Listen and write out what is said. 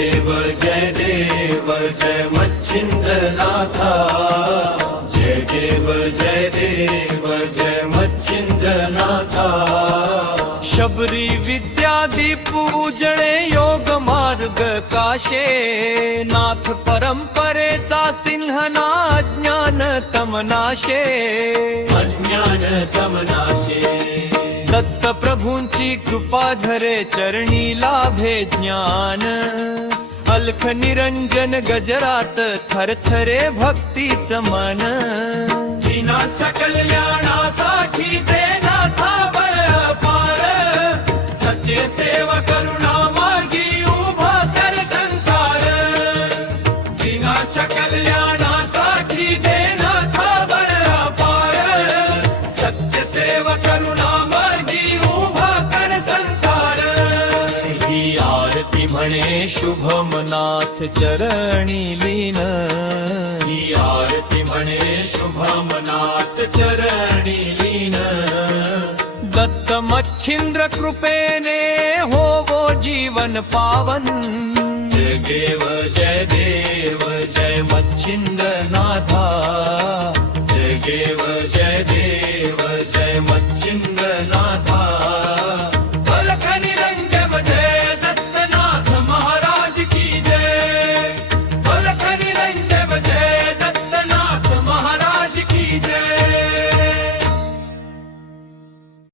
जय देव जय मच्छिंद्रनाथा, जय देव जय मच्छिंद्रनाथा। शबरी विद्यादि पूजणे योग मार्ग काशे, नाथ परंपरेचा सिंहना अज्ञान तमनाशे, अज्ञान तमनाशे। दत्त प्रभूंची कृपा झरे चरणी लाभे ज्ञान, अलख निरंजन गजरात थरथरे भक्तीच मन। दिनाच्या कल्याणासाठी ते नाथा बळ अपार, सत्य सेवा करुणा मार्गी उभा कर संसार। दिनाच्या कल्याणासाठी ते नाथा बळ अपार, सत्य सेवा करुणा मार्गी उभा कर संसार। ही आरती म्हणे शुभमनाथ चरणी लीन, ही आरती म्हणे शुभमनाथ चरणी लीन। दत्त मच्छिंद्र कृपेने होवो जीवन पावन, जय देव जय मच्छिंद्र